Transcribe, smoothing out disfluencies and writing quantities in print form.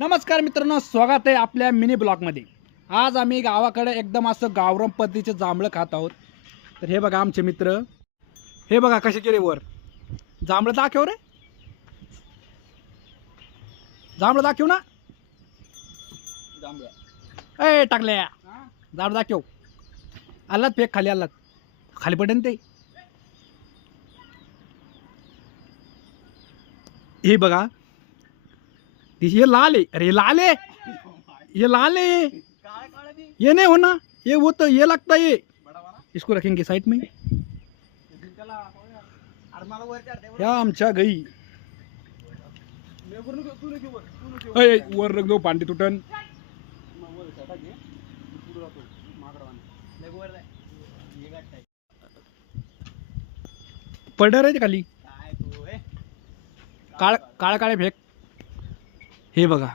नमस्कार मित्रांनो, स्वागत आहे आपल्या मिनी ब्लॉगमध्ये। आज आम्ही गावाकडे एकदम असं गावरान पद्धतीचे जांभळं खात आहोत। तर हे बघा आमचे मित्र, हे बघा कसे केले वर जांभळं। दाखव रे, जांभळं दाखव ना। ए टाकल्या जांभळं दाखव। आलात फेक खाली, आलात खाली पडेन ते। हे बघा, ये लाल है। अरे ये लाल है, ये लाल है। ये नहीं होना, ये वो तो ये लगता है ये। इसको रखेंगे साइड में। या आमच्या गई वर रख दो, पांडी तुटन। पड रे खाली, काळ काळे फेक। हे बघा